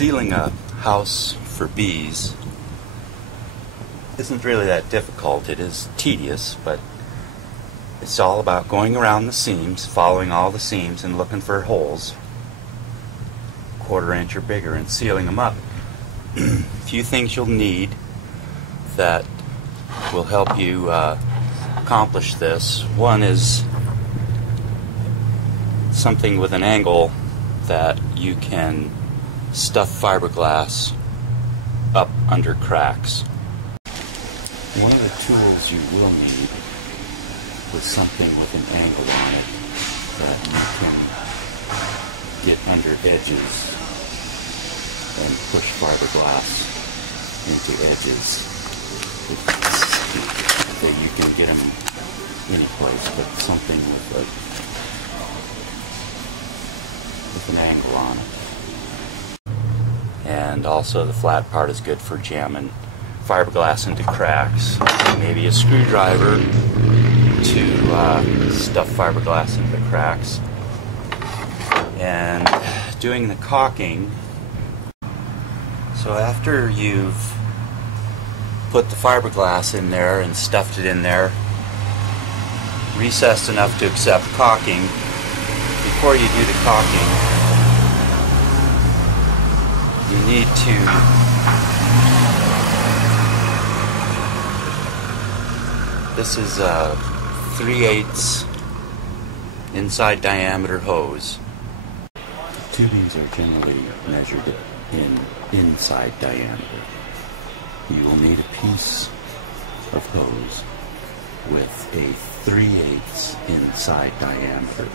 Sealing a house for bees isn't really that difficult. It is tedious, but it's all about going around the seams, following all the seams and looking for holes, 1/4 inch or bigger, and sealing them up. A few things you'll need that will help you accomplish this. One is something with an angle that you can stuff fiberglass up under cracks. One of the tools you will need is something with an angle on it that you can get under edges and push fiberglass into edges. That you can get them any place, but something with an angle on it. And also the flat part is good for jamming fiberglass into cracks. Maybe a screwdriver to stuff fiberglass into the cracks. And doing the caulking. So after you've put the fiberglass in there and stuffed it in there, recessed enough to accept caulking, before you do the caulking, you need to this is a 3/8 inside diameter hose. Tubings are generally measured in inside diameter. You will need a piece of hose with a 3/8 inside diameter.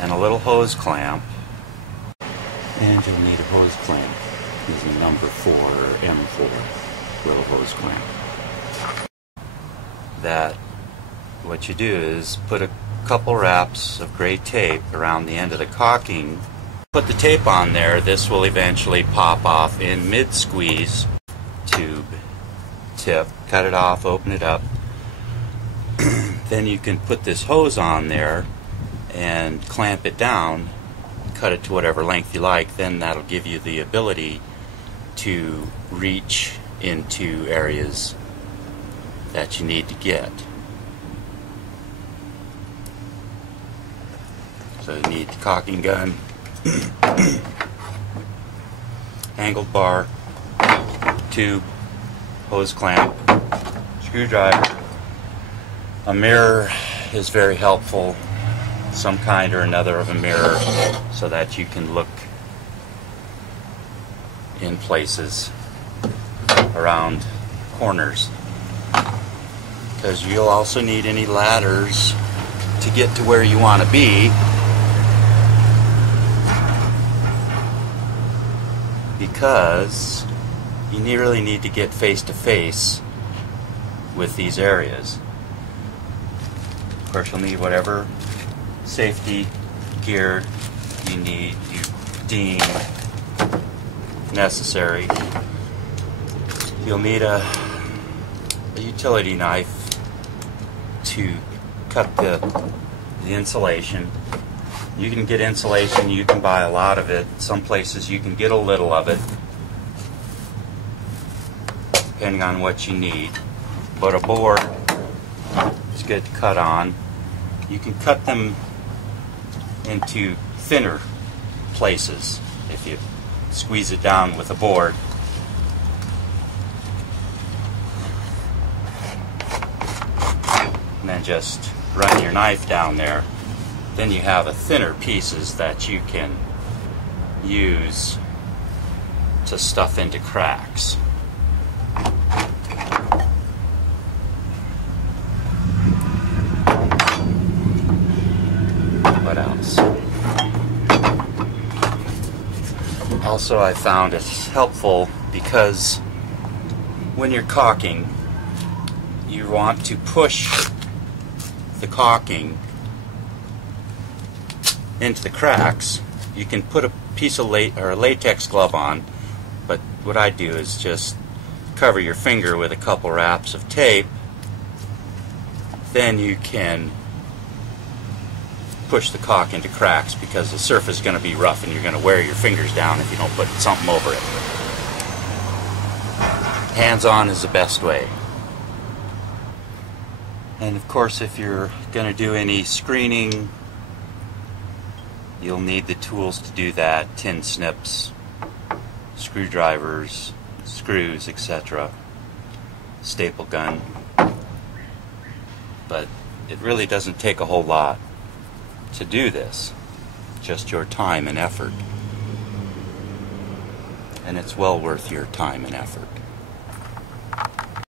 And a little hose clamp, and you'll need a hose clamp using number 4 or M4 little hose clamp. That what you do is put a couple wraps of gray tape around the end of the caulking. Put the tape on there. This will eventually pop off in mid-squeeze tube tip. Cut it off, open it up. Then you can put this hose on there and clamp it down, cut it to whatever length you like. Then that'll give you the ability to reach into areas that you need to get. So you need the caulking gun, angled bar, tube, hose clamp, screwdriver. A mirror is very helpful. Some kind or another of a mirror so that you can look in places around corners, because you'll also need any ladders to get to where you want to be, because you really need to get face to face with these areas. Of course, you'll need whatever safety gear you deem necessary. You'll need a utility knife to cut the insulation. You can get insulation, you can buy a lot of it. Some places you can get a little of it, depending on what you need. But a board is good to cut on. You can cut them into thinner places if you squeeze it down with a board. And then just run your knife down there. Then you have a thinner pieces that you can use to stuff into cracks. What else? Also, I found it helpful because when you're caulking, you want to push the caulking into the cracks. You can put a piece of a latex glove on, but what I do is just cover your finger with a couple wraps of tape. Then you can push the caulk into cracks because the surface is going to be rough and you're going to wear your fingers down if you don't put something over it. Hands-on is the best way. And of course, if you're going to do any screening, you'll need the tools to do that: tin snips, screwdrivers, screws, etc., staple gun. But it really doesn't take a whole lot to do this, just your time and effort. And it's well worth your time and effort.